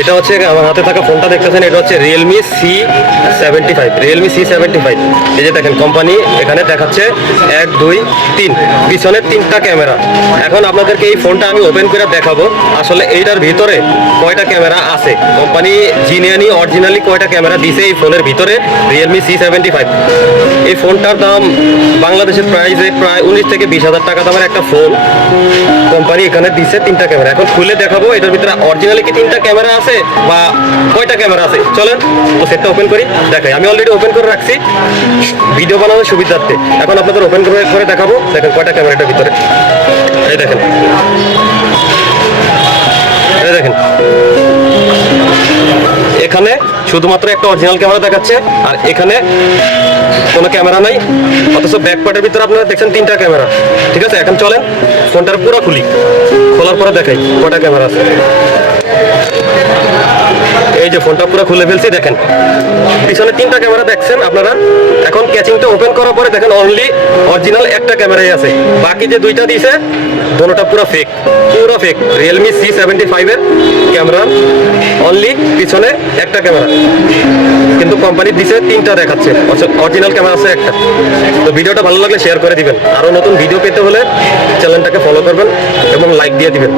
এটা হচ্ছে আমার হাতে থাকা ফোনটা দেখতেছেন, এটা হচ্ছে রিয়েলমি C75। রিয়েলমি C75, এই যে দেখেন কোম্পানি এখানে দেখাচ্ছে 1 2 3, পিছনে 3টা ক্যামেরা। এখন আপনাদেরকে এই ফোনটা আমি ওপেন করে দেখাবো আসলে এইটার ভিতরে কয়টা ক্যামেরা আছে, কোম্পানি জিনিয়ানি অরিজিনালি কয়টা ক্যামেরা দিছে এই ফোনের ভিতরে। রিয়েলমি C75 এই ফোনটার দাম বাংলাদেশের প্রাইসে প্রায় 19 থেকে 20,000 টাকা দামের একটা ফোন। কোম্পানি এখানে দিছে 3টা ক্যামেরা। এখন খুলে দেখাবো এটার ভিতরে অরিজিনালি কি 3টা ক্যামেরা আছে বা কয়টা ক্যামেরা আছে। চলেন ও সেটটা ওপেন করি, দেখাই। আমি অলরেডি ওপেন করে রাখছি ভিডিও বানানোর সুবিধার্থে। এখন আপনাদের ওপেন করে দেখাবো। দেখেন কয়টা ক্যামেরা এটার ভিতরে, এই দেখেন, এই দেখেন এখানে শুধুমাত্র একটা অরিজিনাল ক্যামেরা দেখাচ্ছে, আর এখানে কোনো ক্যামেরা নাই। অথচ ব্যাক পার্টের ভিতরে আপনারা দেখছেন 3টা ক্যামেরা। ঠিক আছে, এখন চলেন ফোনটার পুরো খুলি, খোলার পরে দেখাই কয়টা ক্যামেরা আছে। এই যে ফোনটা পুরো খুলে ফেলছি, দেখেন পিছনে 3টা ক্যামেরা দেখছেন আপনারা। এখন ক্যাচিংটা ওপেন করার পরে দেখেন অনলি অরিজিনাল একটা ক্যামেরাই আছে, বাকি যে 2টা দিয়েছে দুটোটা পুরো ফেক, পুরো ফেক। রিয়েলমি C75 এর ক্যামেরা অনলি পিছনে একটা ক্যামেরা, কিন্তু কোম্পানি দিছে 3টা দেখাচ্ছে, অরিজিনাল ক্যামেরা আছে একটা। তো ভিডিওটা ভালো লাগলে শেয়ার করে দিবেন, আরো নতুন ভিডিও পেতে হলে চ্যানেলটাকে ফলো করবেন এবং লাইক দিয়ে দিবেন।